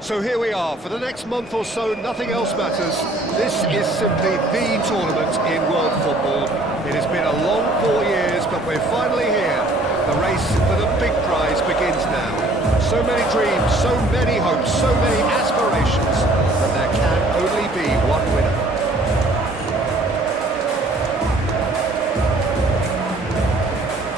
So here we are, for the next month or so, nothing else matters. This is simply the tournament in world football. It has been a long 4 years, but we're finally here. The race for the big prize begins now. So many dreams, so many hopes, so many aspirations, but there can only be one winner.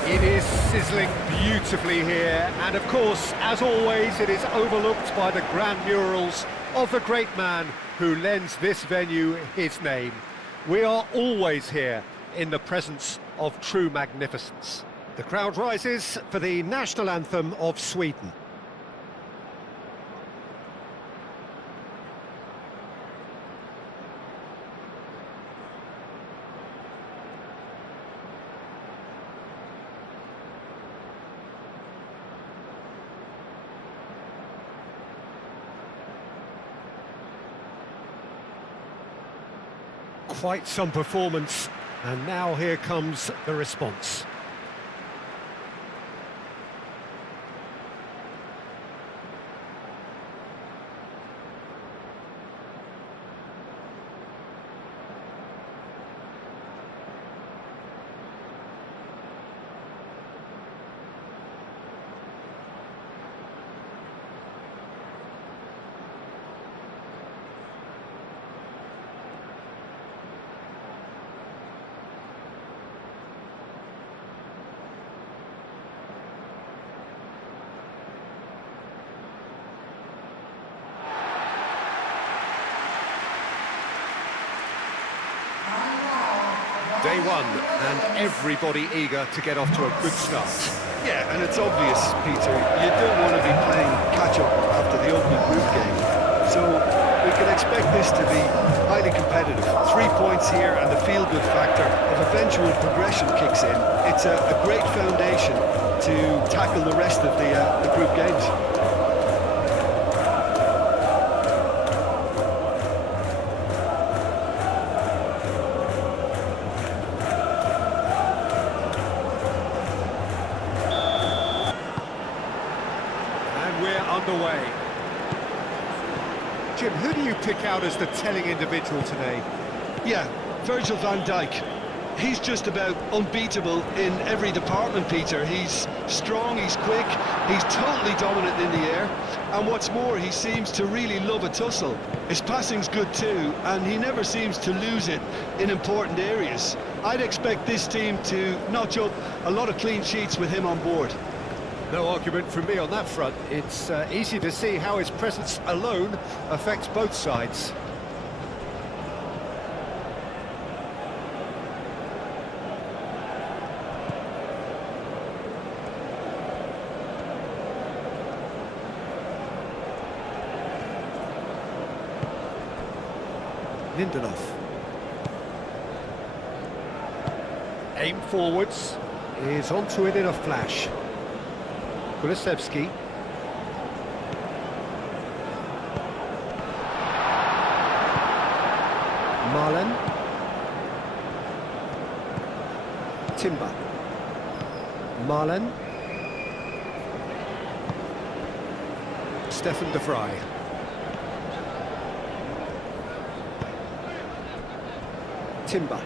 It is sizzling beautifully here, and of course, as always, it is overlooked by the grand murals of the great man who lends this venue his name. We are always here in the presence of true magnificence. The crowd rises for the national anthem of Sweden. Quite some performance, and now here comes the response. Day one, and everybody eager to get off to a good start. Yeah, and it's obvious, Peter, you don't want to be playing catch-up after the opening group game. So we can expect this to be highly competitive. 3 points here and the feel-good factor of eventual progression kicks in. It's a great foundation to tackle the rest of the group games. Underway. Jim, who do you pick out as the telling individual today? Yeah, Virgil van Dijk. He's just about unbeatable in every department, Peter. He's strong, he's quick, he's totally dominant in the air, and what's more, he seems to really love a tussle. His passing's good too, and he never seems to lose it in important areas. I'd expect this team to notch up a lot of clean sheets with him on board. No argument from me on that front. It's easy to see how his presence alone affects both sides. Lindelof. Aim forwards. Is onto it in a flash. Kulusevski. Marlen. Timber. Marlen. Stefan de Vrij. Timber.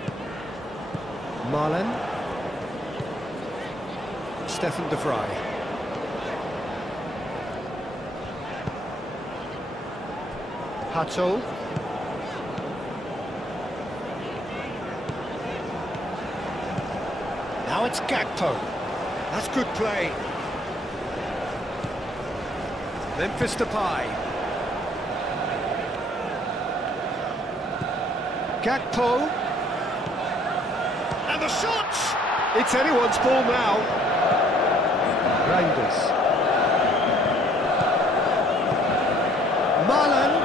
Marlen. Stefan de Vrij. Hato. Now it's Gakpo. That's good play. Memphis Depay. Gakpo. And the shot! It's anyone's ball now. Reinders. Marlen.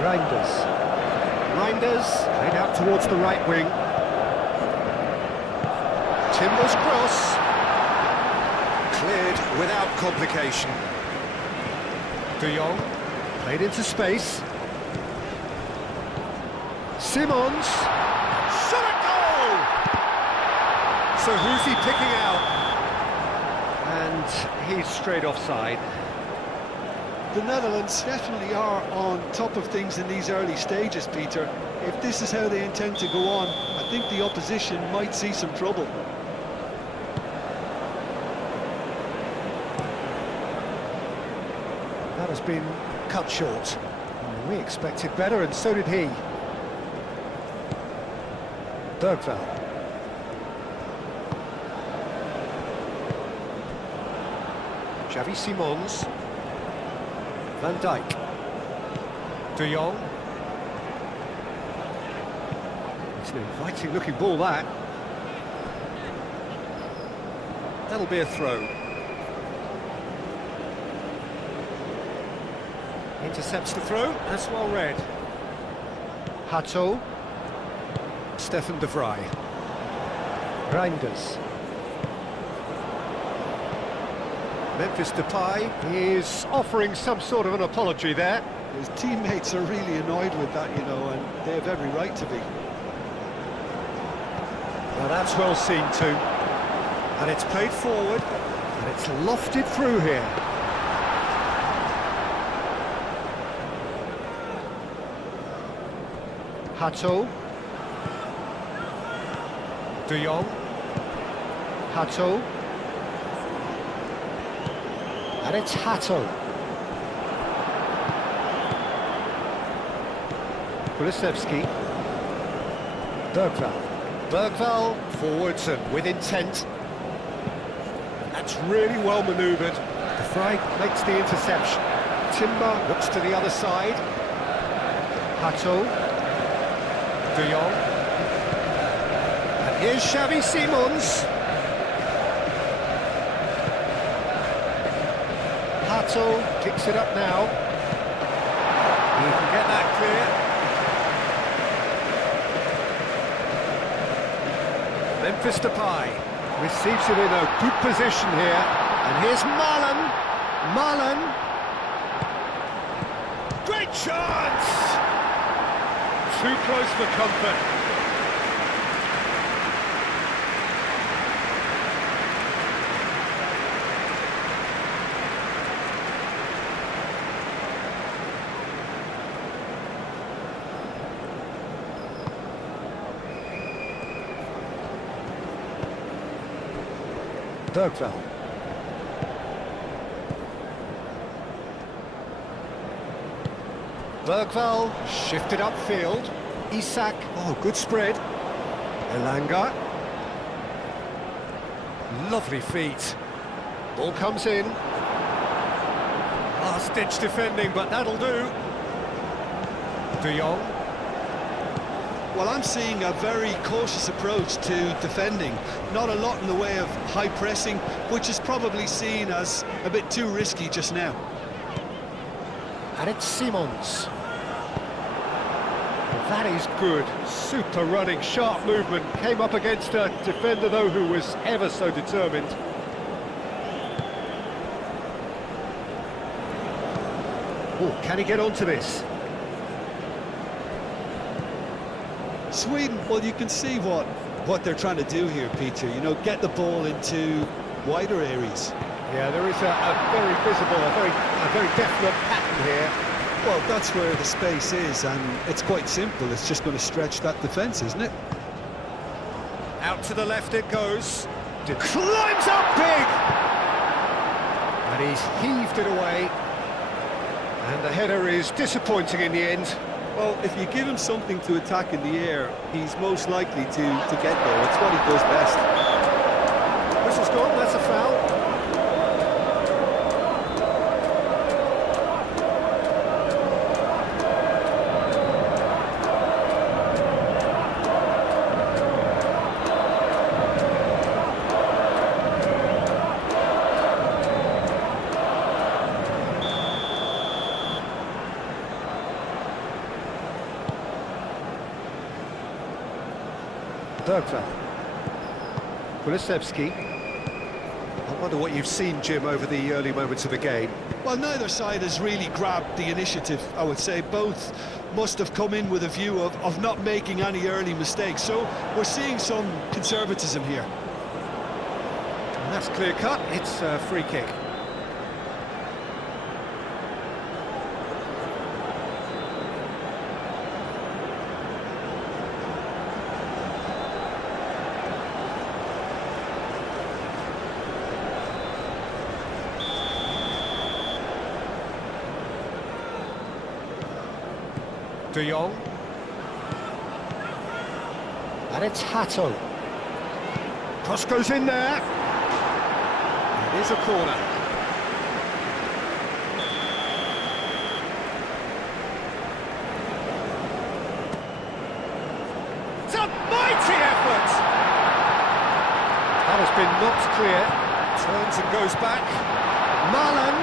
Reinders, played out towards the right wing. Timber's cross. Cleared without complication. De Jong, played into space. Simons. Shot a goal! So who's he picking out? And And he's straight offside. The Netherlands definitely are on top of things in these early stages, Peter. If this is how they intend to go on, I think the opposition might see some trouble. That has been cut short. We expected better, and so did he. Bergvall. Xavi Simons. Van Dijk. De Jong. It's an inviting looking ball, that. That'll be a throw. Intercepts the throw, that's well read. Hato. Stefan de Vrij. Reinders. Memphis Depay is offering some sort of an apology there. His teammates are really annoyed with that, you know, and they have every right to be. Well, that's well seen too. And it's played forward, and it's lofted through here. Hato. De Jong. Hato. And it's Hato. Kulusevski. Bergvall. Bergvall forwards and with intent. That's really well manoeuvred. De Vrij makes the interception. Timber looks to the other side. Hato. De Jong. And here's Xavi Simons. Hato kicks it up now. He can get that clear. Memphis Depay receives it in a good position here. And here's Marlon. Marlon. Great chance! Too close for comfort. Bergvall. Bergvall shifted upfield. Isak, oh, good spread. Elanga. Lovely feet. Ball comes in. Last-ditch defending, but that'll do. De Jong. Well, I'm seeing a very cautious approach to defending. Not a lot in the way of high pressing, which is probably seen as a bit too risky just now. And it's Simons. That is good. Super running, sharp movement. Came up against a defender, though, who was ever so determined. Oh, can he get onto this? Sweden, well, you can see what they're trying to do here, Peter. You know, get the ball into wider areas. Yeah, there is a very visible, a very definite pattern here. Well, that's where the space is, and it's quite simple. It's just going to stretch that defence, isn't it? Out to the left it goes. Climbs up big! And he's heaved it away. And the header is disappointing in the end. Well, if you give him something to attack in the air, he's most likely to get there. It's what he does best. Whistle's gone, that's a foul. Bergvall. Kulusevski. I wonder what you've seen, Jim, over the early moments of the game. Well, neither side has really grabbed the initiative, I would say. Both must have come in with a view of not making any early mistakes. So we're seeing some conservatism here. That's clear cut, it's a free kick. De Jong. And it's Hato. Cross goes in there. It is a corner. It's a mighty effort! That has been knocked clear. Turns and goes back. Marlon.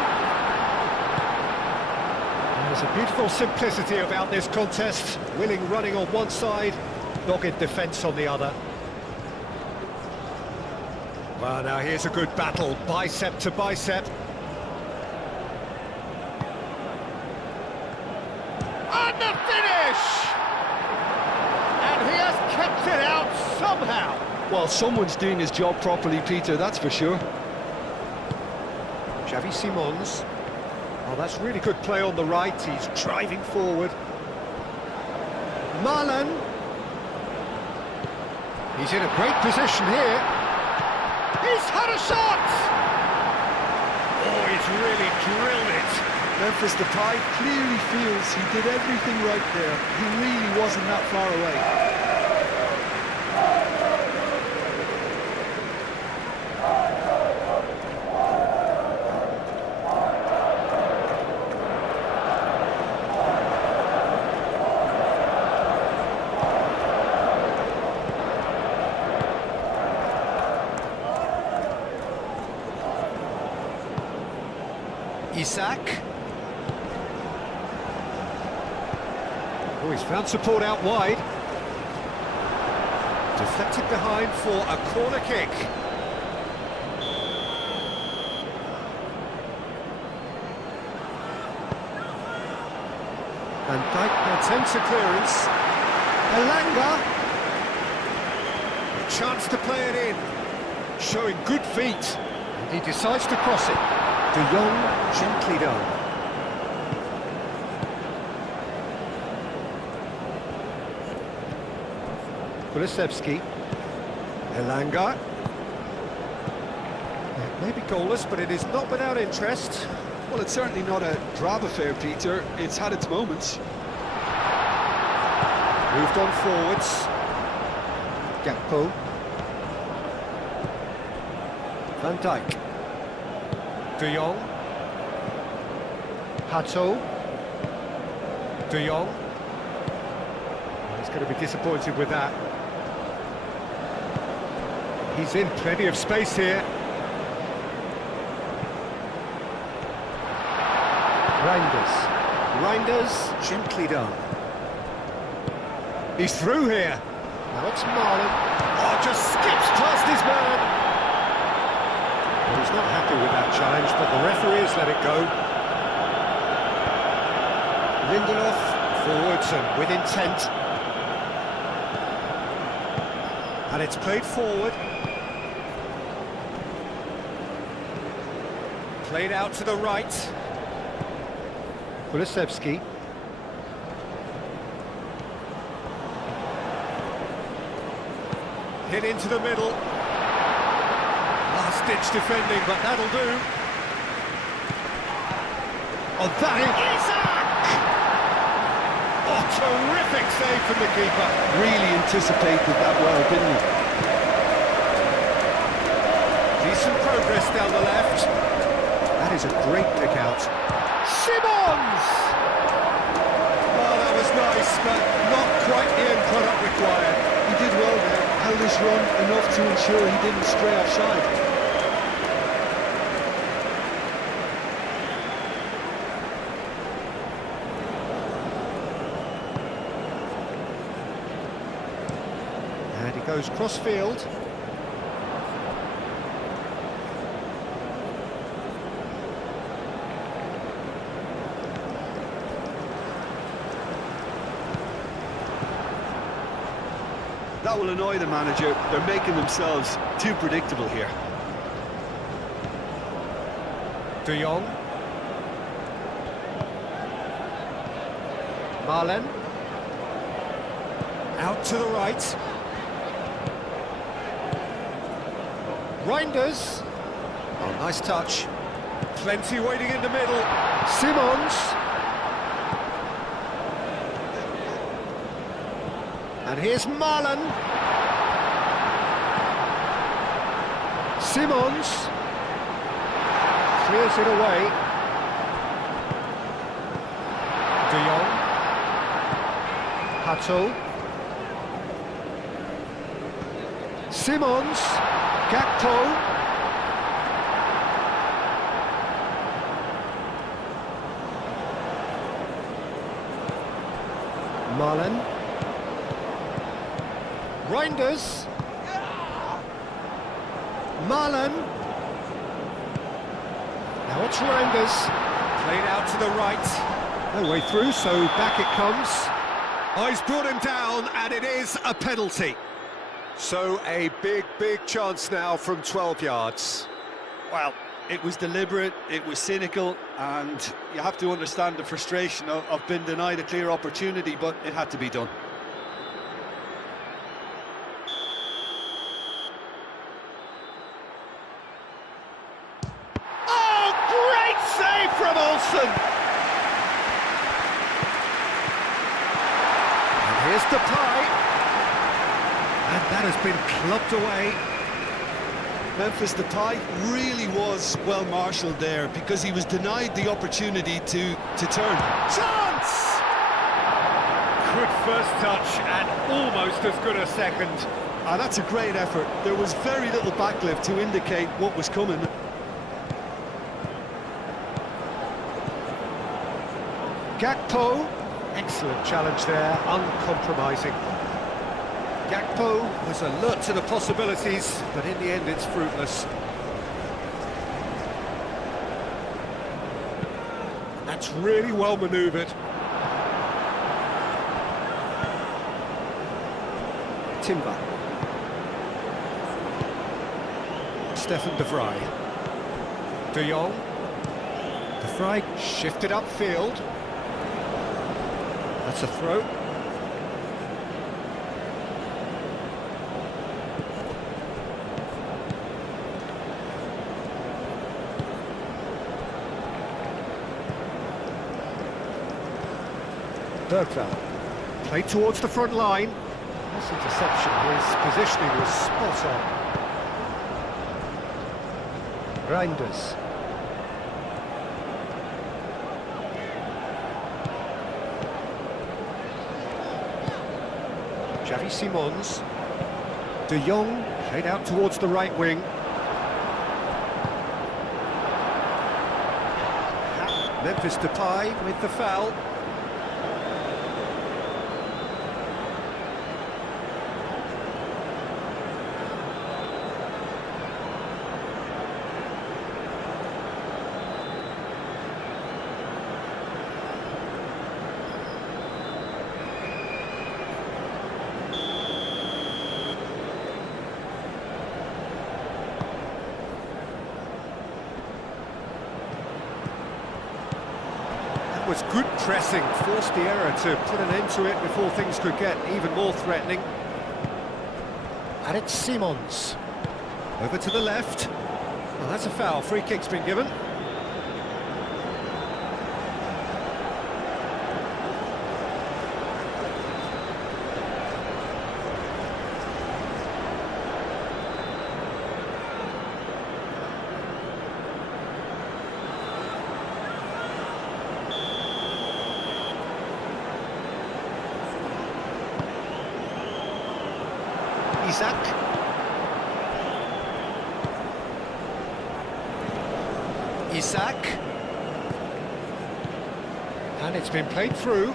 There's a beautiful simplicity about this contest. Willing running on one side, dogged defence on the other. Well, now here's a good battle, bicep to bicep. And the finish! And he has kept it out somehow. Well, someone's doing his job properly, Peter, that's for sure. Xavi Simons. Oh, that's really good play on the right. He's driving forward. Marlon. He's in a great position here. He's had a shot! Oh, he's really drilled it. Memphis Depay clearly feels he did everything right there. He really wasn't that far away. Isak. Oh, he's found support out wide. Deflected behind for a corner kick. Van Dijk attempts a clearance. Elanga. A chance to play it in. Showing good feet. And he decides to cross it. De Jong, gently done. Kulusevski. Elanga. It may be goalless, but it is not without interest. Well, it's certainly not a drab affair, Peter. It's had its moments. Moved on forwards. Gakpo. Van Dijk. De Jong. Hato. De Jong. He's going to be disappointed with that. He's in plenty of space here. Reinders, gently done. He's through here. Now it's Marlon. Oh, just skips past his man. Well, he's not happy with that challenge, but the referee has let it go. Lindelof forwards and with intent. And it's played forward. Played out to the right. Kulusevski. Hit into the middle. Last-ditch defending, but that'll do. Oh, that is... Isak! Oh, terrific save from the keeper. Really anticipated that well, didn't he? Decent progress down the left. That is a great pick out. Simons! Oh, that was nice, but not quite the end product required. He did well there, held his run enough to ensure he didn't stray offside. And he goes cross-field. That will annoy the manager. They're making themselves too predictable here. De Jong. Marlen. Out to the right. Reinders. Oh, nice touch. Plenty waiting in the middle. Simons. And here's Marlen. Simons. Clears it away. De Jong. Hato. Simons. Gakpo. Marlen. Reinders. Marlen. Now it's Reinders. Played out to the right. No way through, so back it comes. Oh, he's brought him down, and it is a penalty. So a big chance now from 12 yards. Well, it was deliberate, it was cynical, and you have to understand the frustration of being denied a clear opportunity, but it had to be done. Oh, great save from Olsen! And here's Depay. And that has been clubbed away. Memphis Depay really was well marshalled there because he was denied the opportunity to turn. Chance! Good first touch and almost as good a second. That's a great effort. There was very little backlift to indicate what was coming. Gakpo, excellent challenge there, uncompromising. Gakpo was alert to the possibilities, but in the end it's fruitless. That's really well manoeuvred. Timber. Stefan de Vrij. De Jong. De Vrij shifted upfield. That's a throw. Bergveld, played towards the front line. Nice interception, his positioning was spot on. Reinders. Xavi Simons. De Jong, played out towards the right wing. Memphis Depay with the foul. Was good pressing, forced the error to put an end to it before things could get even more threatening. And it's Simons. Over to the left. Well, that's a foul. Free kick's been given. Isak. And it's been played through.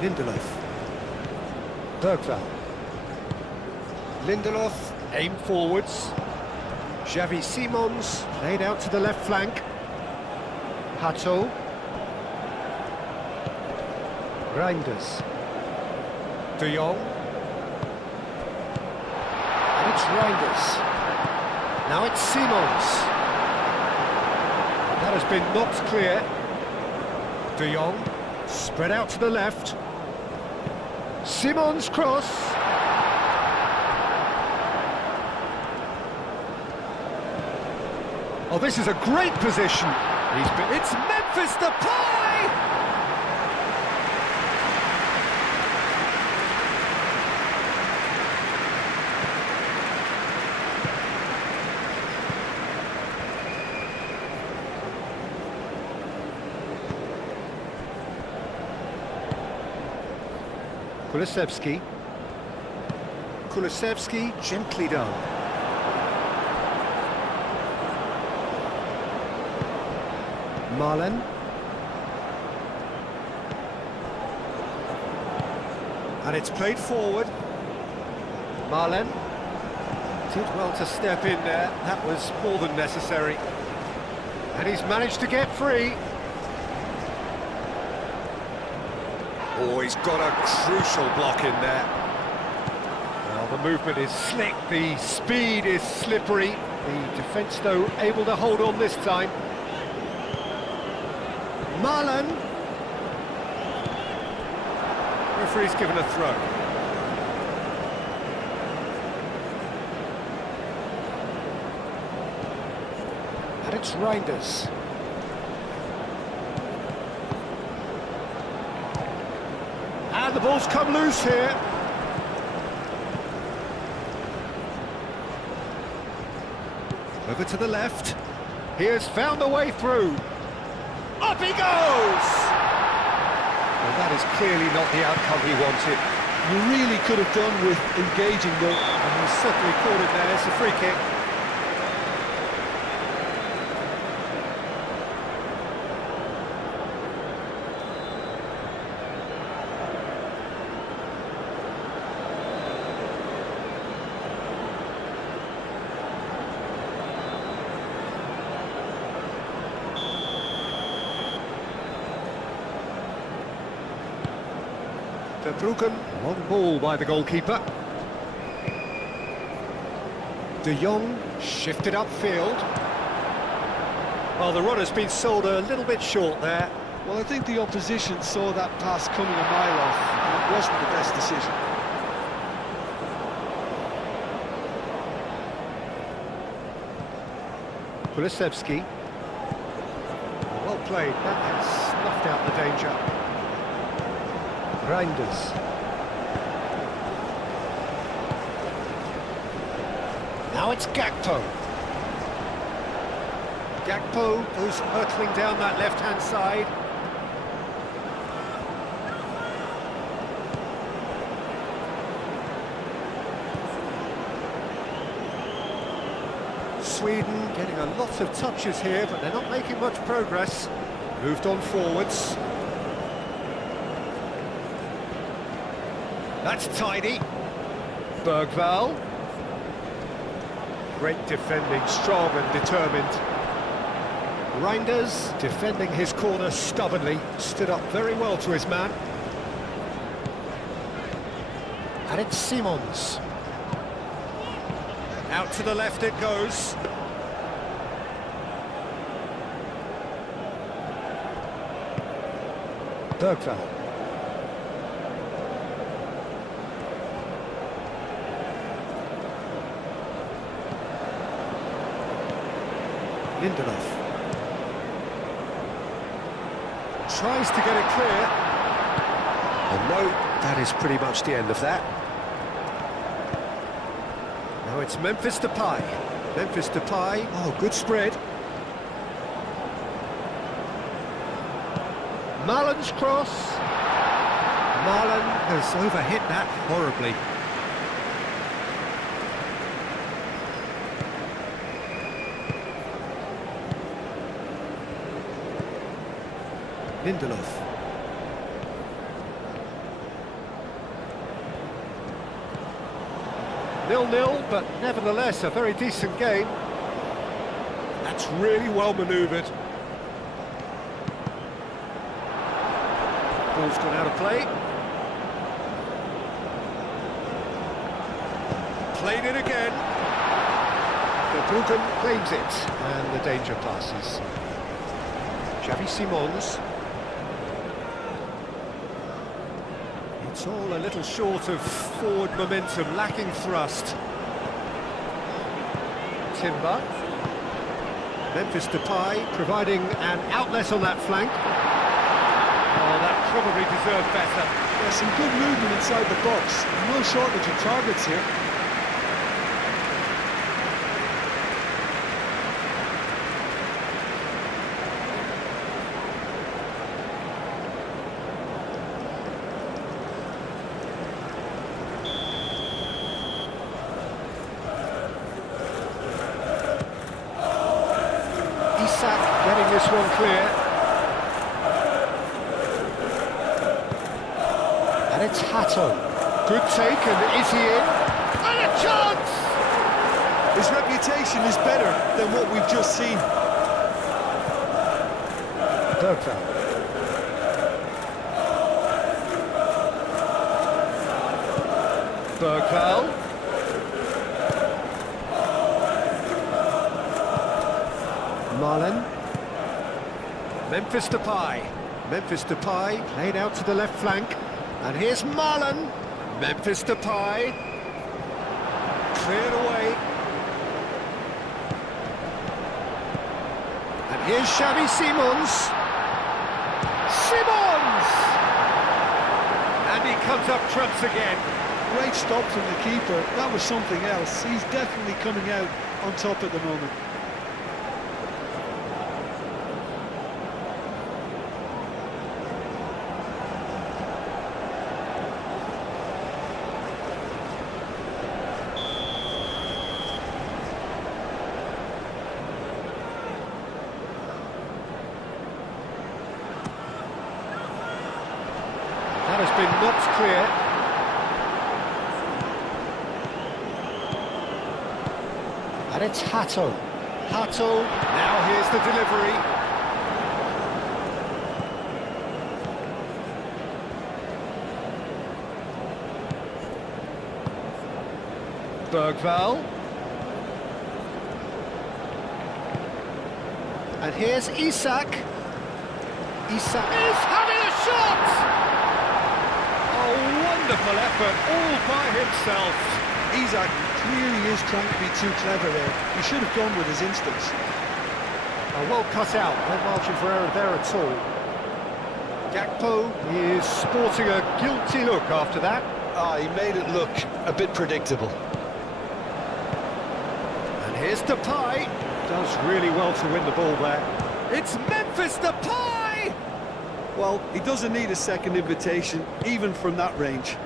Lindelof. Bergveld. Lindelof, aim forwards. Xavi Simons, played out to the left flank. Hato. Reinders. De Jong. And it's Reinders. Now it's Simons. That has been knocked clear. De Jong. Spread out to the left. Simons cross. Oh, this is a great position. It's Memphis Depay! Kulusevski. Kulusevski, gently done. Marlen. And it's played forward. Marlen. Did well to step in there. That was more than necessary. And he's managed to get free. Oh, he's got a crucial block in there. Well, the movement is slick, the speed is slippery. The defence, though, able to hold on this time. Marlen. Referee's given a throw. And it's Reinders. And the ball's come loose here. Over to the left. He has found a way through. Up he goes! Well, that is clearly not the outcome he wanted. You really could have done with engaging though. And he's certainly caught it there. It's a free kick. Verbruggen, long ball by the goalkeeper. De Jong shifted upfield. Well, the run has been sold a little bit short there. Well, I think the opposition saw that pass coming a mile off, and it wasn't the best decision. Kulusevski. Well played, that has snuffed out the danger. Reinders. Now it's Gakpo. Gakpo goes hurtling down that left-hand side. Sweden getting a lot of touches here, but they're not making much progress. Moved on forwards. That's tidy. Bergvall. Great defending, strong and determined. Reinders defending his corner stubbornly, stood up very well to his man. And it's Simons. Out to the left it goes. Bergvall. Lindelof. Tries to get it clear. Oh no, that is pretty much the end of that. Now it's Memphis Depay. Memphis Depay, oh, good spread. Marlen's cross. Marlen has overhit that horribly. Lindelof. 0-0, but nevertheless a very decent game. That's really well manoeuvred. Ball's gone out of play. Played it again. Verbruggen claims it, and the danger passes. Xavi Simons. It's all a little short of forward momentum, lacking thrust. Timber. Memphis Depay providing an outlet on that flank. Oh, that probably deserved better. Yeah, some good movement inside the box. No shortage of targets here. Isak getting this one clear. And it's Hato. Good take, and is he in? And a chance! His reputation is better than what we've just seen. Bergvall. Bergvall. Marlon. Memphis Depay. Memphis Depay played out to the left flank. And here's Marlon. Memphis Depay. Cleared away. And here's Xavi Simons. Simons! And he comes up trumps again. Great stop from the keeper. That was something else. He's definitely coming out on top at the moment. That has been knocked clear. And it's Hato. Hato, now here's the delivery. Bergvall. And here's Isak. Isak is having a shot! A wonderful effort, all by himself. Isak clearly is trying to be too clever there. He should have gone with his instincts. Well cut out, no margin for error there at all. Gakpo is sporting a guilty look after that. He made it look a bit predictable. And here's Depay. Does really well to win the ball there. It's Memphis Depay! Well, he doesn't need a second invitation, even from that range.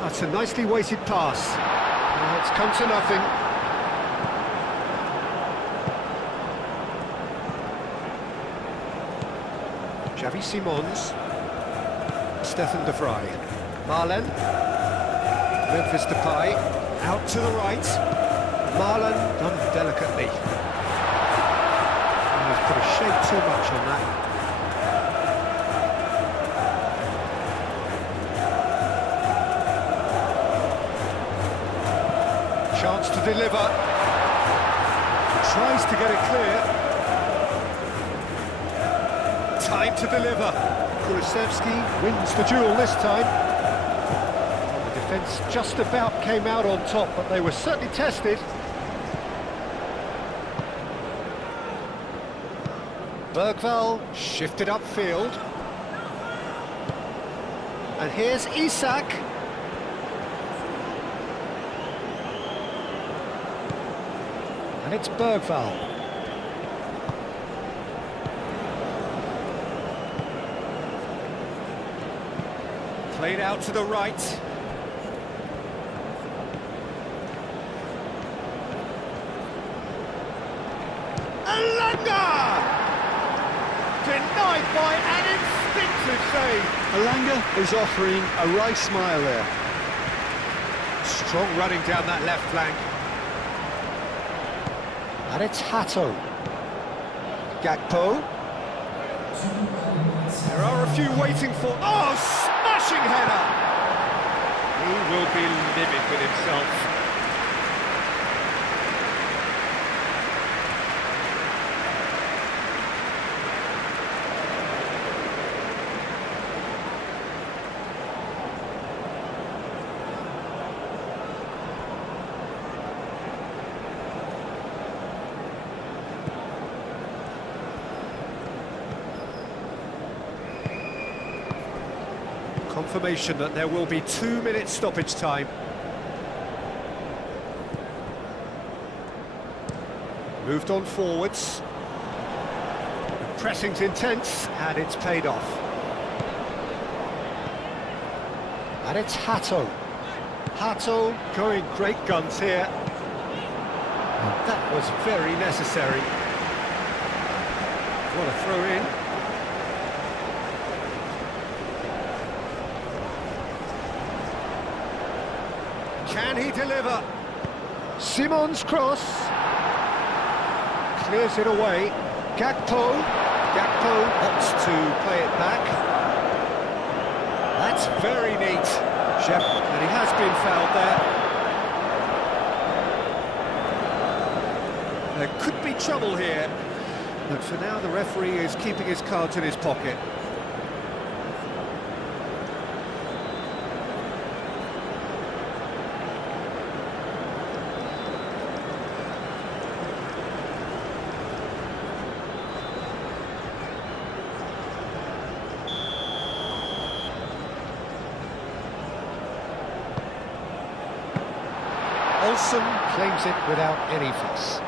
That's a nicely weighted pass. It's come to nothing. Xavi Simons. Stefan de Vrij. Marlon. Memphis Depay. Out to the right. Marlon done delicately. He's put a shade too much on that. Chance to deliver. Tries to get it clear. Time to deliver. Kulusevski wins the duel this time. The defence just about came out on top, but they were certainly tested. Bergvall shifted upfield. And here's Isak. And it's Bergvall. Played out to the right. Alanga! Denied by an instinctive save. Alanga is offering a right smile there. Strong running down that left flank. And it's Hato. Gakpo. There are a few waiting for... Oh, smashing header! He will be livid with himself. Confirmation that there will be 2 minutes stoppage time. Moved on forwards. The pressing's intense, and it's paid off. And it's Hato. Hato going great guns here. And that was very necessary. What a throw in. Can he deliver? Simon's cross. Clears it away. Gakpo. Gakpo opts to play it back. That's very neat. Shep, and he has been fouled there. There could be trouble here. But for now, the referee is keeping his cards in his pocket. Olsen claims it without any fuss.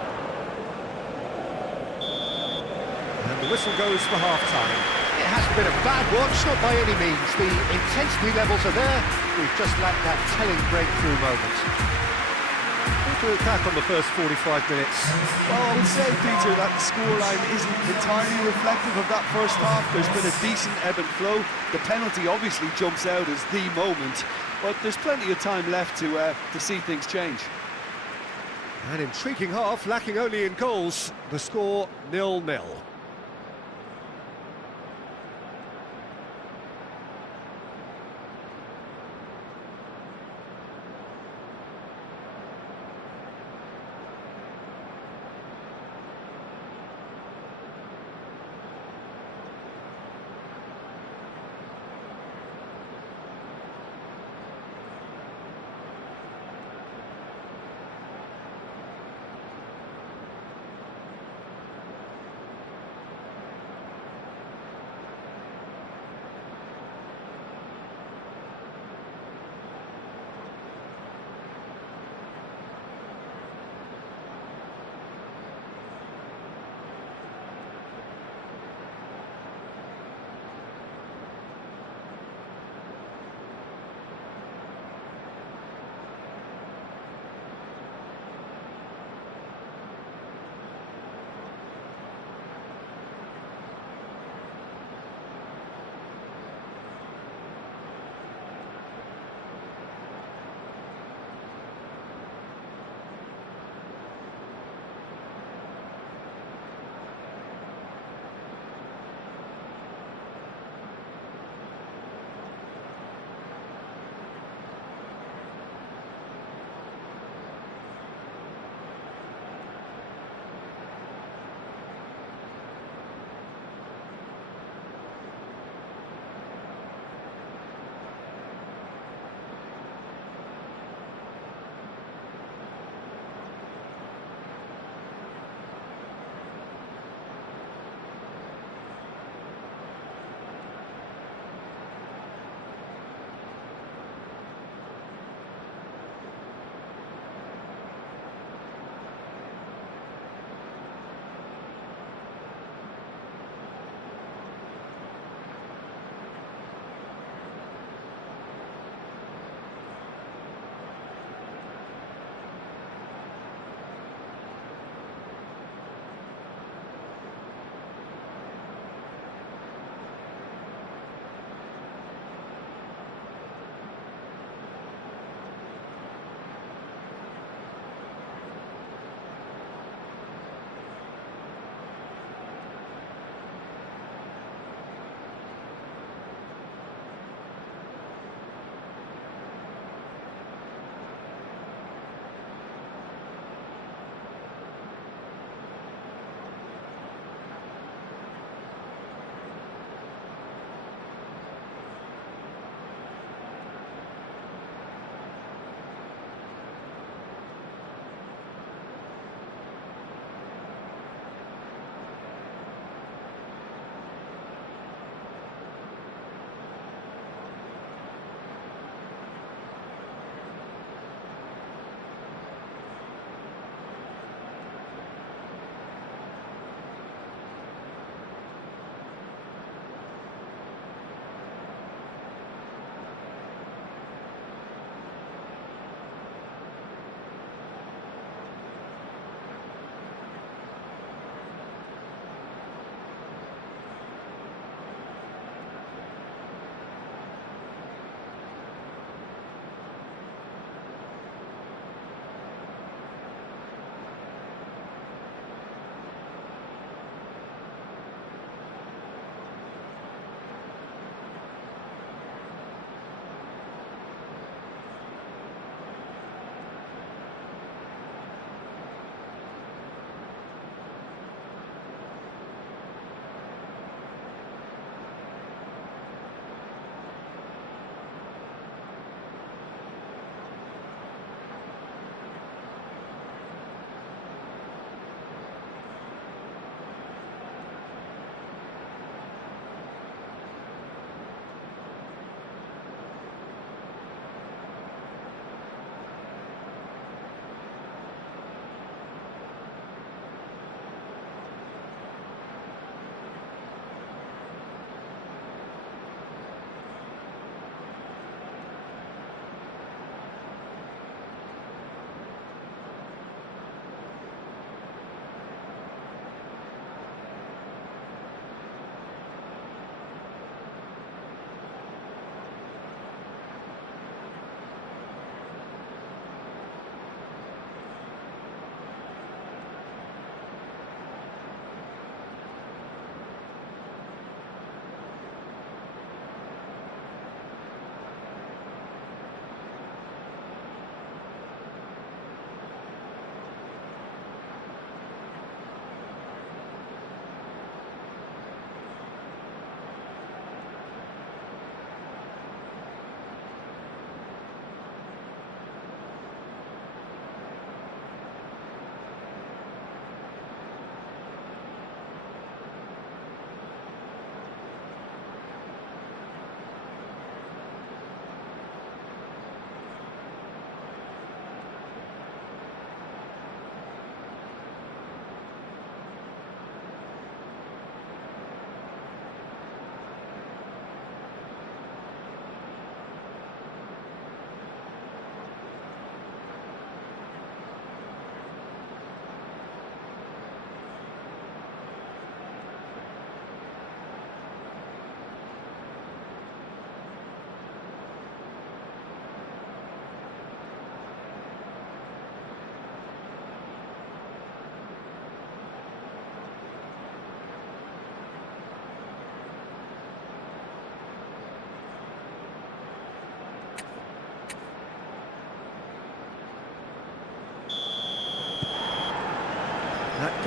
And the whistle goes for half-time. It hasn't been a bad watch, not by any means. The intensity levels are there. We've just lacked that telling breakthrough moment. What do we look back on the first 45 minutes? Well, I would say, Peter, that the scoreline isn't entirely reflective of that first half. There's been a decent ebb and flow. The penalty obviously jumps out as the moment, but there's plenty of time left to see things change. An intriguing half, lacking only in goals. The score 0-0.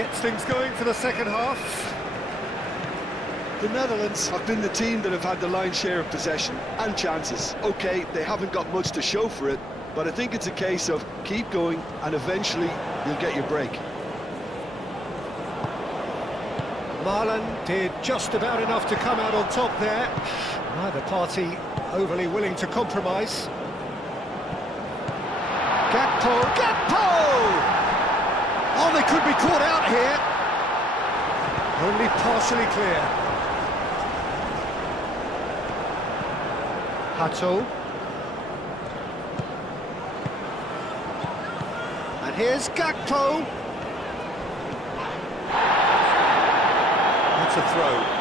gets things going for the second half. The Netherlands have been the team that have had the lion's share of possession and chances. Okay, they haven't got much to show for it, but I think it's a case of keep going and eventually you'll get your break. Marlon did just about enough to come out on top there. Neither party overly willing to compromise. Gakpo! Oh, they could be caught out here. Only partially clear. Hato. And here's Gakpo. That's a throw.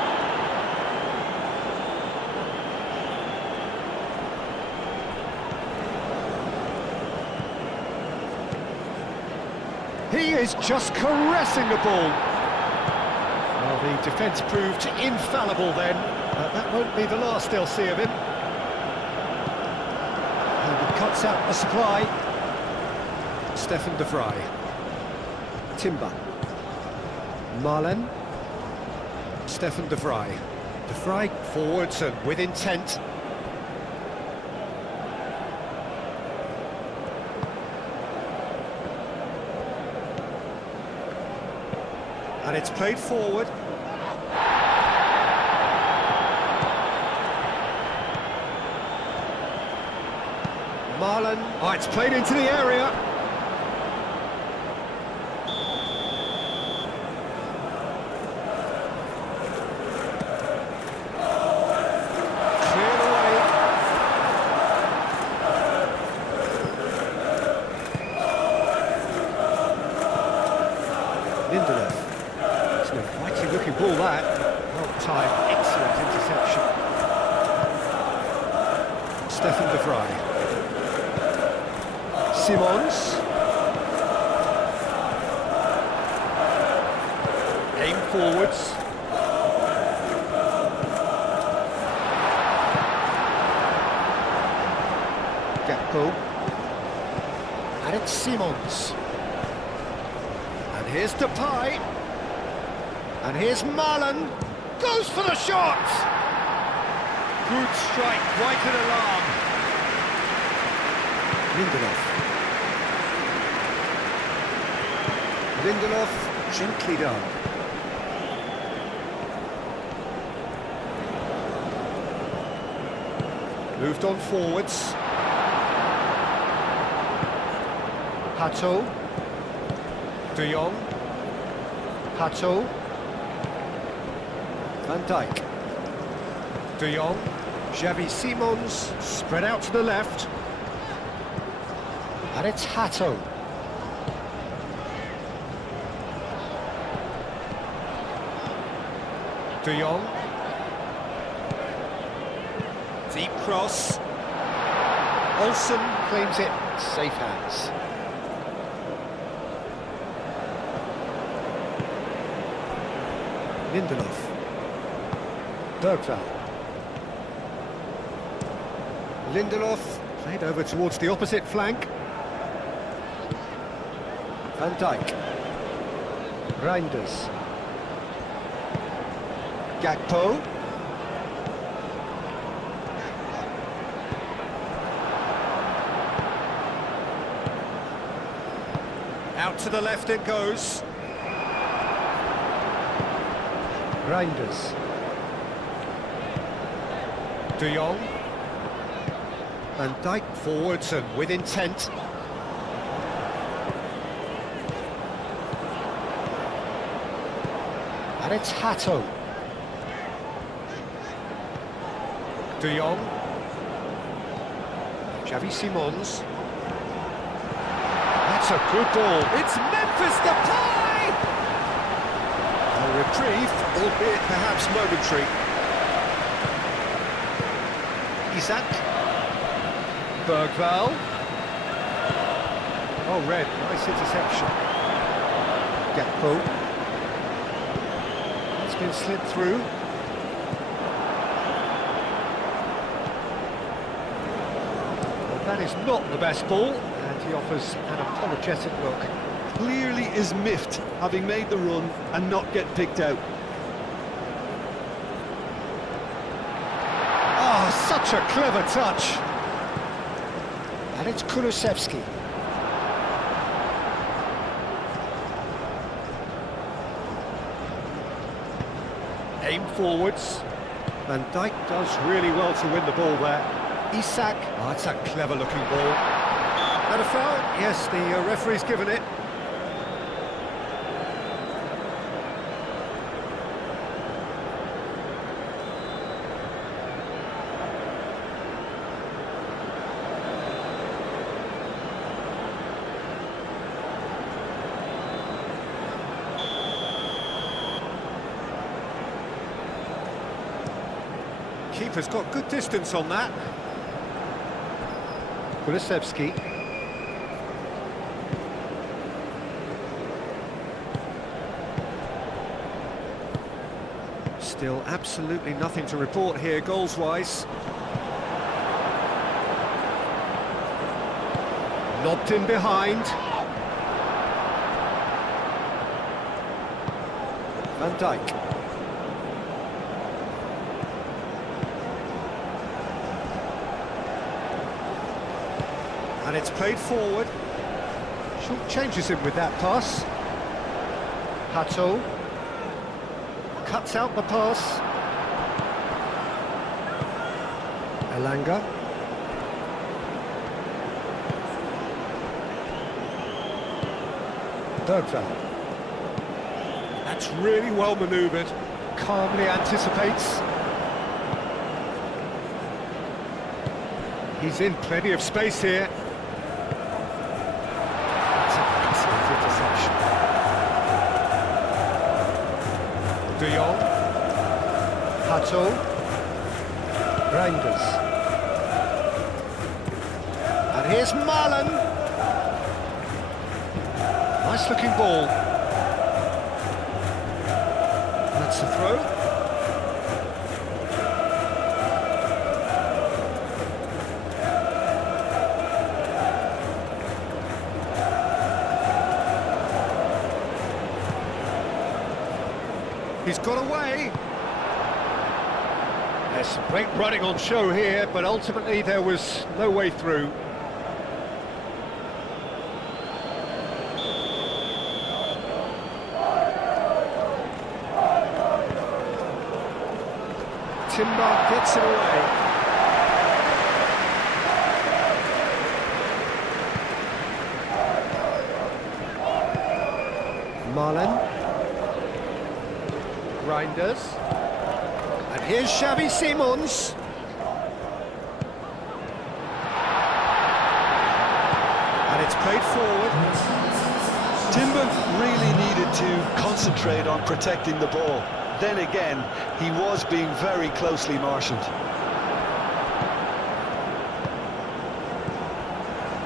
He is just caressing the ball. Well, the defence proved infallible then, but that won't be the last they'll see of him. And he cuts out the supply. Stefan de Vrij. Timber. Marlen. Stefan de Vrij. De Vrij forwards and with intent. And it's played forward. Marlen. Oh, it's played into the area. Cleared away. Lindelof. It's an inviting looking ball that. Well timed, excellent interception. Stefan de Vrij. Simons. Aim forwards. Gakpo. And it's Simons. And here's Depay. And here's Marlen. Goes for the shot! Good strike, quite an alarm. Lindelof, gently done. Moved on forwards. Hato. De Jong. Hato. Van Dijk. De Jong. Xavi Simons, spread out to the left. And it's Hato. De Jong. Deep cross. Olsen claims it, safe hands. Lindelof. Bergvall. Lindelof played over towards the opposite flank. Van Dijk. Reinders. Gakpo. Out to the left it goes. Reinders. De Jong. Van Dijk forwards and with intent. And it's Hato. De Jong. Xavi Simons. That's a good ball. It's Memphis Depay! A reprieve, albeit perhaps momentary. Isaac. Bergvall. Oh, red, nice interception. Gakpo. It's been slipped through. Well, that is not the best ball, and he offers an apologetic look. clearly is miffed, having made the run and not get picked out. Oh, such a clever touch. And it's Kulusevski. Aim forwards. Van Dijk does really well to win the ball there. Isak. Oh, that's a clever looking ball. And a foul? Yes, the referee's given it. Keeper's got good distance on that. Kulusevski. Still absolutely nothing to report here, goals-wise. Lobbed in behind. Van Dijk. And it's played forward. Short changes him with that pass. Hato. Cuts out the pass. Elanga. Bergvall. That's really well manoeuvred. Calmly anticipates. He's in plenty of space here. That's an excellent interception. De Jong. Hato. Reinders. And here's Marlon. Nice looking ball. That's the throw. He's got away. There's some great running on show here, but ultimately there was no way through. Timber gets it away. Marlon. Reinders. And here's Xavi Simons. And it's played forward. Timber really needed to concentrate on protecting the ball. Then again, he was being very closely marshalled.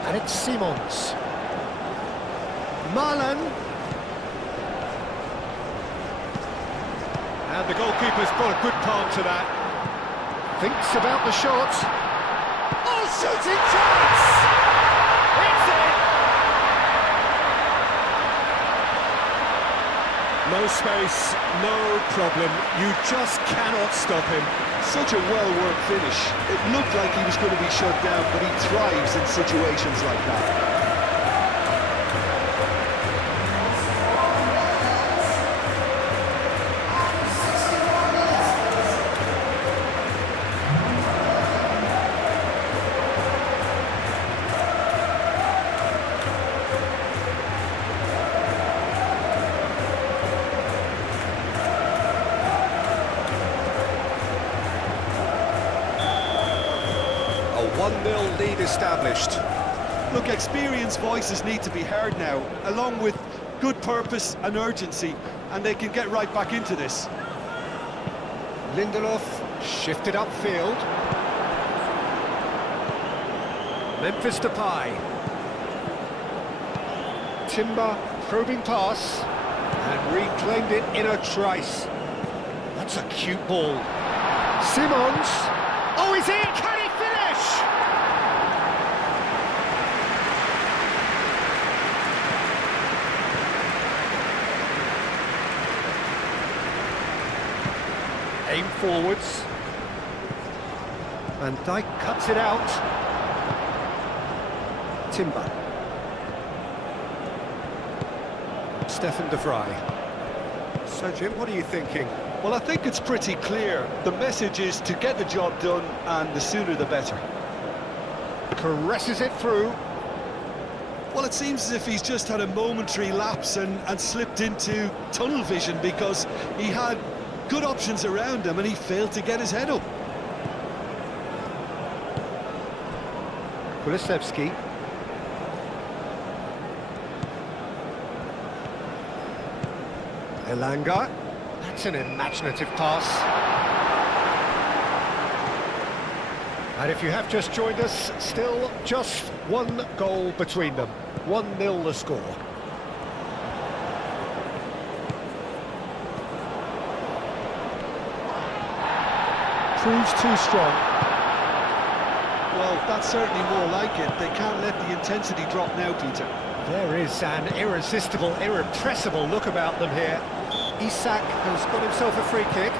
And it's Simons. Marlon. And the goalkeeper's got a good palm to that. Thinks about the shot. Oh, shooting chance! It's in! No space, no problem. You just cannot stop him. Such a well-worked finish. It looked like he was going to be shut down, but he thrives in situations like that. A 1-0 lead established. Look, experienced voices need to be heard now, along with good purpose and urgency, and they can get right back into this. Lindelof shifted upfield. Memphis Depay. Timber probing pass and reclaimed it in a trice. That's a cute ball. Simons. Oh, he's in! Can he finish? Aim forwards. Van Dijk cuts it out. Timber. Stefan de Vrij. So, Jim, what are you thinking? Well, I think it's pretty clear. The message is to get the job done, and the sooner the better. Caresses it through. Well, it seems as if he's just had a momentary lapse and slipped into tunnel vision, because he had good options around him and he failed to get his head up. Kulusevski. Elanga. That's an imaginative pass. And if you have just joined us, still just one goal between them. 1-0 the score. Proves too strong. Well, that's certainly more like it. They can't let the intensity drop now, Peter. There is an irresistible, irrepressible look about them here. Isak has got himself a free kick.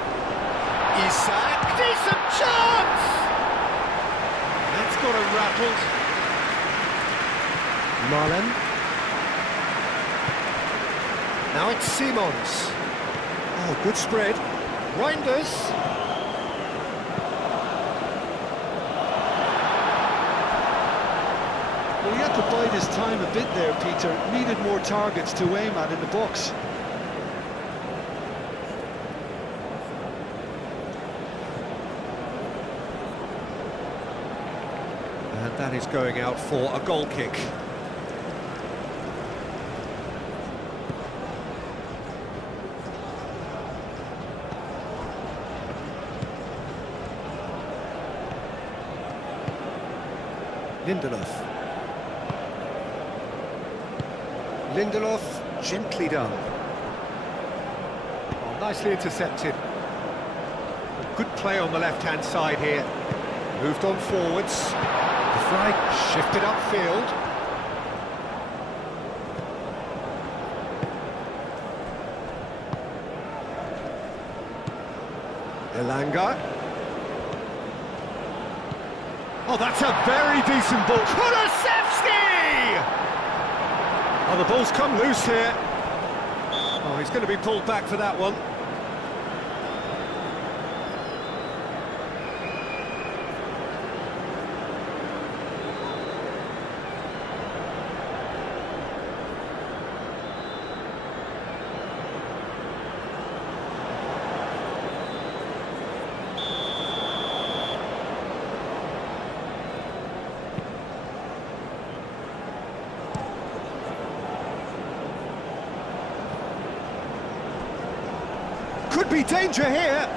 Isak, decent chance! That's got him rattled. Marlen. Now it's Simons. Oh, good spread. Reinders. Well, he had to bide his time a bit there, Peter. Needed more targets to aim at in the box. And that is going out for a goal kick. Lindelof. Lindelof, gently done. Oh, nicely intercepted. Good play on the left-hand side here. Moved on forwards. De Vrij shifted upfield. Elanga. Oh, that's a very decent ball. Kulusevski! Oh, the ball's come loose here. Oh, he's going to be pulled back for that one. Could be danger here.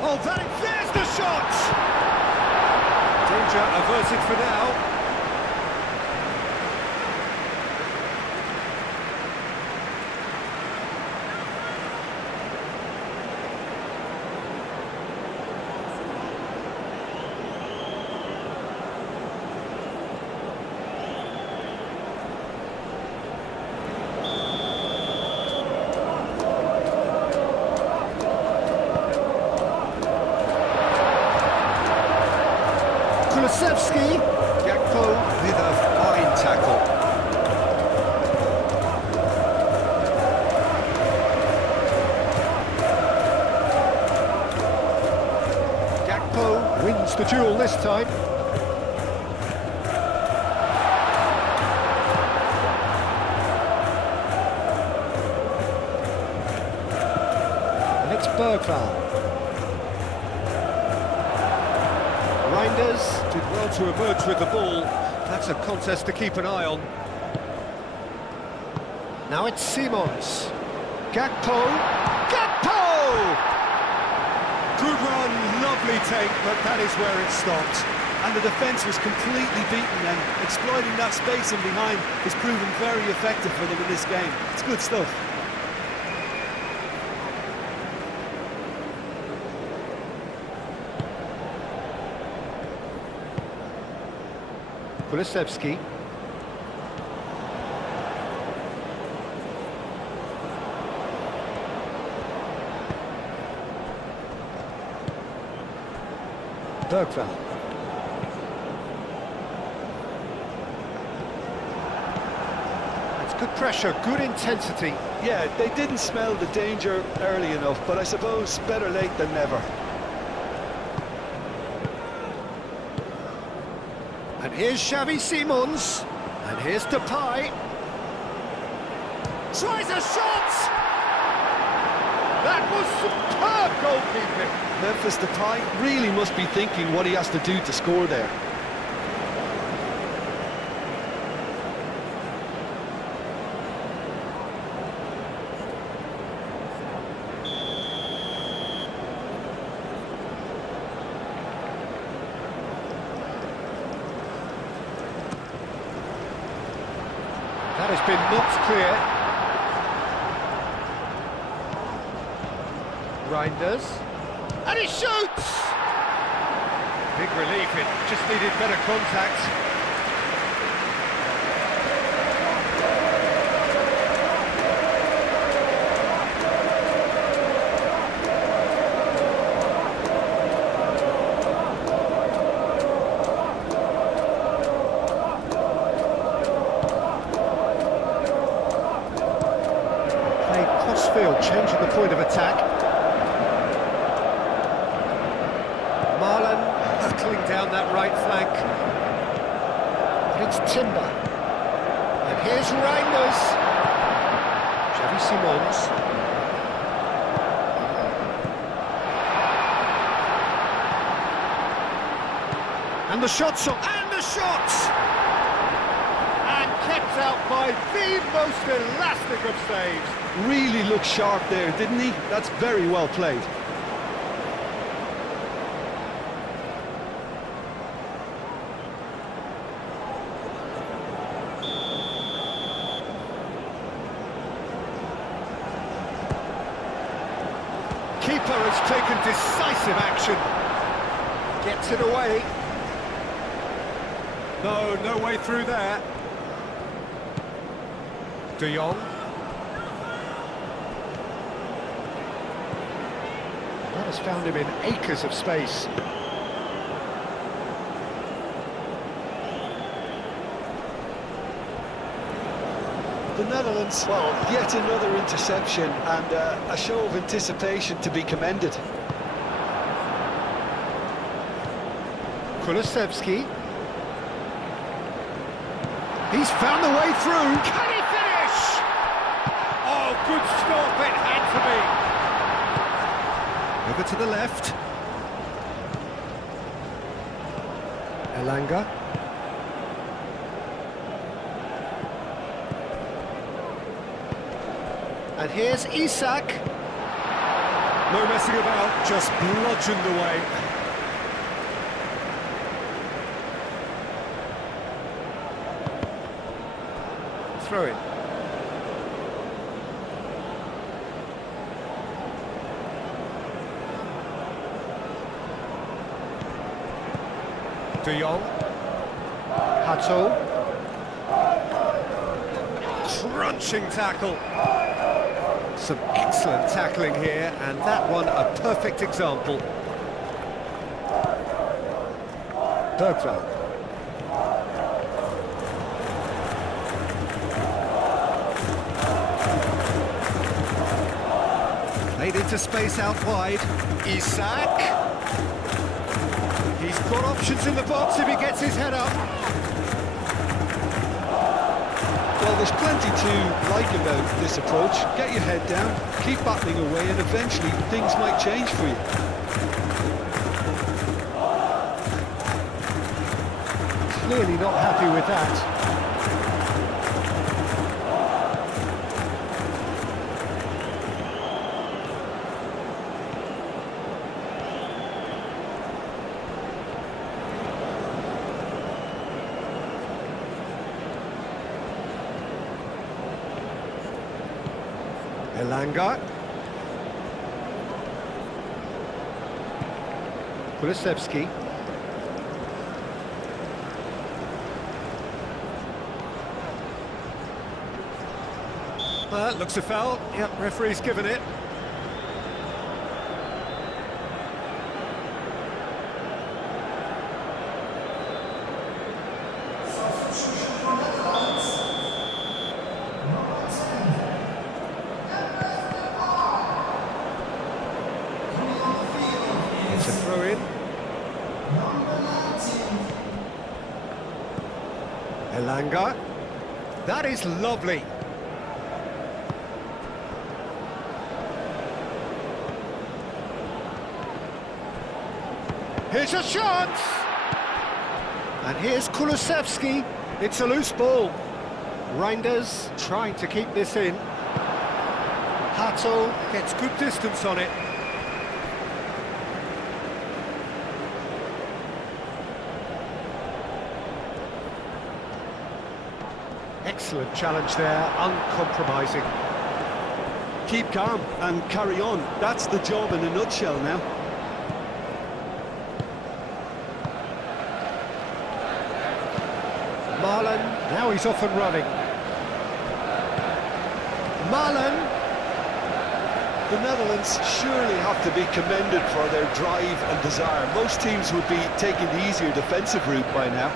Oh, there's the shot! Danger averted for now. Kulusevski, Gakpo with a fine tackle. Gakpo wins the duel this time. And it's Bergvall. Reinders did well to emerge with the ball. That's a contest to keep an eye on. Now it's Simons. Gakpo. Gakpo! Good run, lovely take, but that is where it stopped. And the defence was completely beaten then. Exploiting that space in behind has proven very effective for them in this game. It's good stuff. Kulusevski. Bergvall. It's good pressure, good intensity. Yeah, they didn't smell the danger early enough, but I suppose better late than never. And here's Xavi Simons. And here's Depay. Tries a shot! That was superb goalkeeping. Memphis Depay really must be thinking what he has to do to score there. That has been knocked clear. Reinders. And he shoots! Big relief, it just needed better contact. Played crossfield, changing the point of attack. Marlon hurtling down that right flank. And it's Timber. And here's Reinders. Xavi Simons. And the shot's up. And the shot! And kept out by the most elastic of saves. Really looked sharp there, didn't he? That's very well played. Keeper has taken decisive action. Gets it away. No, no way through there. De Jong. That has found him in acres of space. The Netherlands, well, yet another interception and a show of anticipation to be commended. Kulusevski. He's found the way through. Can he finish? Oh, good stop, it had to be. Over to the left. Elanga. And here's Isak. No messing about, just bludgeoned away. Throw in. De Jong. Hato. Crunching tackle. Some excellent tackling here, and that one a perfect example. Bergvall. Played into space out wide. Isak. He's got options in the box if he gets his head up. Well, there's plenty to like about this approach. Get your head down, keep battling away, and eventually things might change for you. Clearly not happy with that. Elanga. Kulusevski. Looks a foul. Yep, referee's given it. It's a throw in. Elanga. That is lovely. Here's a shot! And here's Kulusevski. It's a loose ball. Reinders trying to keep this in. Hato gets good distance on it. Excellent challenge there, uncompromising. Keep calm and carry on. That's the job in a nutshell now. Marlon, now he's off and running. Marlon! The Netherlands surely have to be commended for their drive and desire. Most teams would be taking the easier defensive route by now.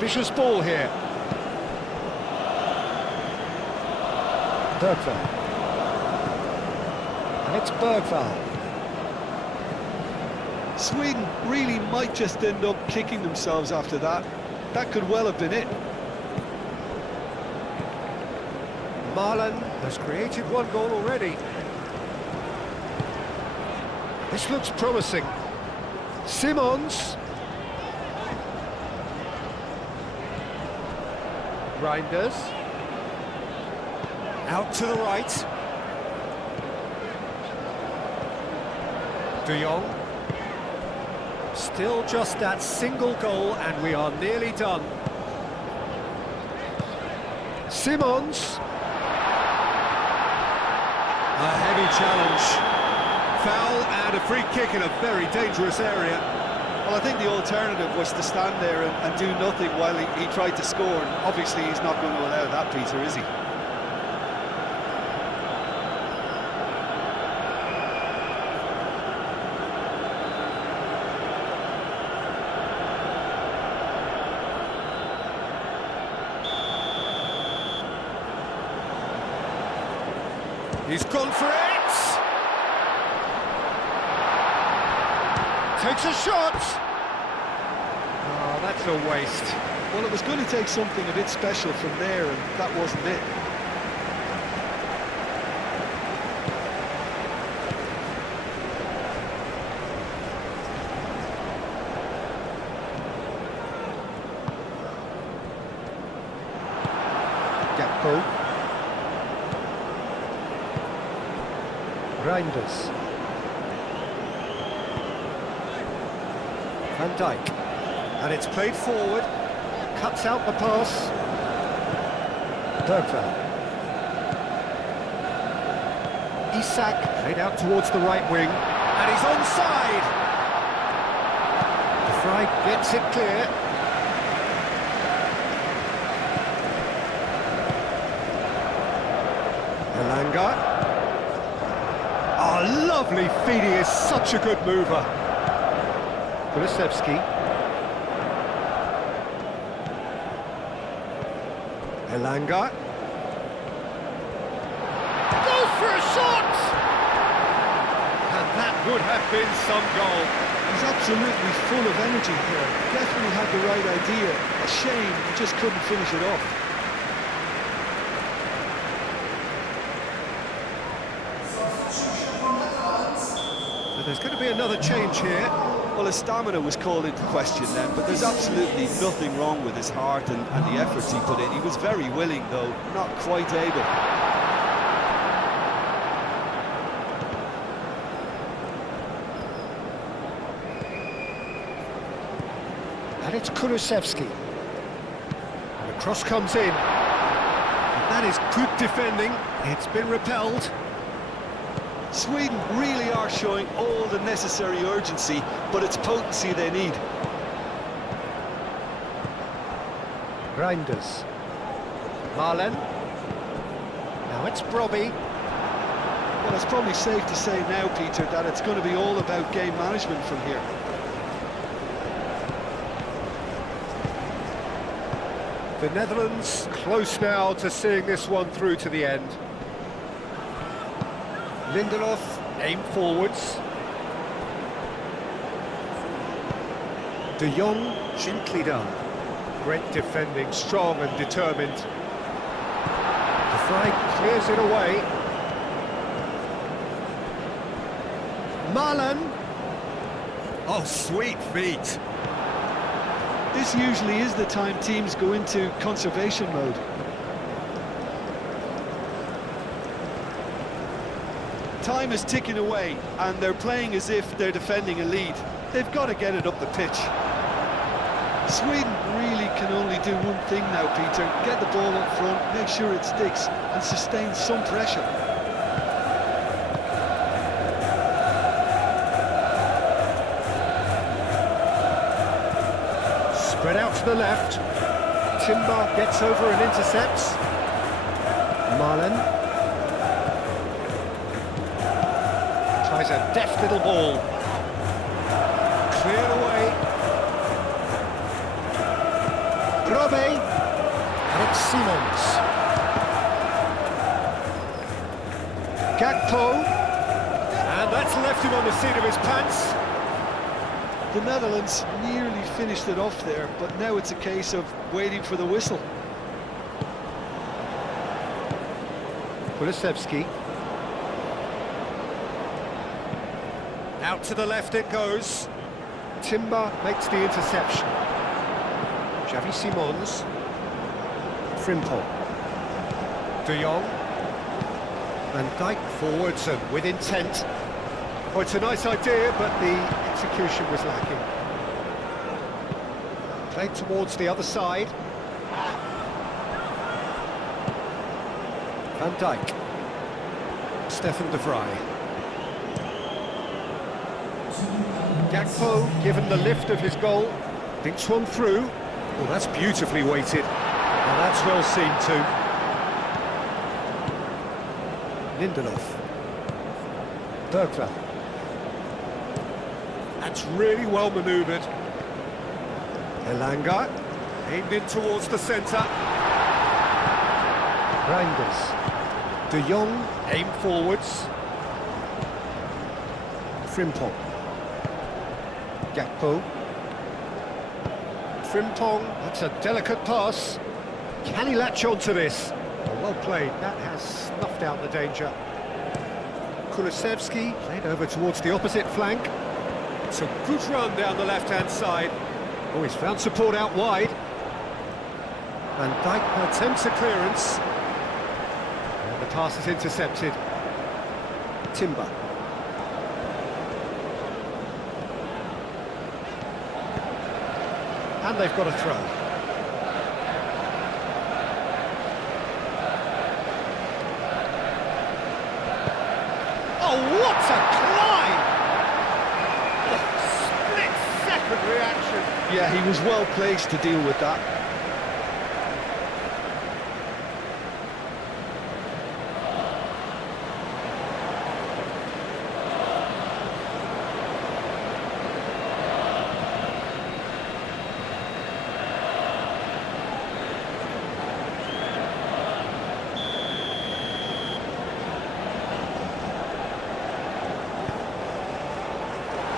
Vicious ball here. Bergvall. And it's Bergvall. Sweden really might just end up kicking themselves after that. That could well have been it. Marlon has created one goal already. This looks promising. Simons. Reinders. Out to the right. De Jong. Still just that single goal and we are nearly done. Simons. A heavy challenge. Foul and a free kick in a very dangerous area. Well, I think the alternative was to stand there and do nothing while he tried to score. And obviously, he's not going to allow that, Peter, is he? He's gone for it! Takes a shot! Oh, that's a waste. Well, it was going to take something a bit special from there, and that wasn't it. Gakpo. Reinders. Van Dijk. And it's played forward. Cuts out the pass. Bergvall. Isak played out towards the right wing. And he's onside. De Vrij gets it clear. Elanga. Oh, lovely feed, he is such a good mover. Kulusevski. Elanga. Goes for a shot! And that would have been some goal. He's absolutely full of energy here. Definitely had the right idea. A shame he just couldn't finish it off. There's going to be another change here. Well, his stamina was called into question then, but there's absolutely nothing wrong with his heart and the efforts he put in. He was very willing, though, not quite able. And it's Kulusevski. And the cross comes in. And that is good defending. It's been repelled. Sweden really are showing all the necessary urgency, but it's potency they need. Reinders. Marlon. Now it's Brobby. Well, it's probably safe to say now, Peter, that it's going to be all about game management from here. The Netherlands close now to seeing this one through to the end. Lindelof, aim forwards. De Jong, gently done. Great defending, strong and determined. De Vrij clears it away. Marlon. Oh, sweet feet. This usually is the time teams go into conservation mode. Time is ticking away, and they're playing as if they're defending a lead. They've got to get it up the pitch. Sweden really can only do one thing now, Peter. Get the ball up front, make sure it sticks, and sustain some pressure. Spread out to the left. Timber gets over and intercepts. Marlon. Tries a deft little ball. Cleared away. Robe. And it's Simons. Gakpo. And that's left him on the seat of his pants. The Netherlands nearly finished it off there, but now it's a case of waiting for the whistle. Kulusevski. Out to the left it goes. Timber makes the interception. Xavi Simons. Frimpong. De Jong. Van Dijk forwards and with intent. Oh, it's a nice idea, but the execution was lacking. Played towards the other side. Van Dijk. Stefan de Vrij. Gakpo, given the lift of his goal, thinks one through. Oh, that's beautifully weighted. Well, that's well seen too. Lindelof. Bergler. That's really well manoeuvred. Elanga, aimed in towards the centre. Reinders. De Jong, aim forwards. Frimpong. Gakpo. Frimpong, that's a delicate pass. Can he latch on to this? Oh, well played, that has snuffed out the danger. Kulusevski played over towards the opposite flank. It's a good run down the left-hand side. Oh, he's found support out wide. Van Dijk attempts a clearance. And the pass is intercepted. Timber. And they've got a throw. Oh, what a climb! Split-second reaction. Yeah, he was well placed to deal with that.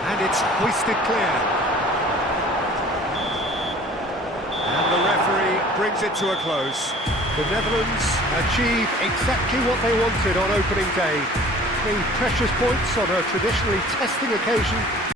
And it's hoisted clear. And the referee brings it to a close. The Netherlands achieve exactly what they wanted on opening day. 3 precious points on a traditionally testing occasion.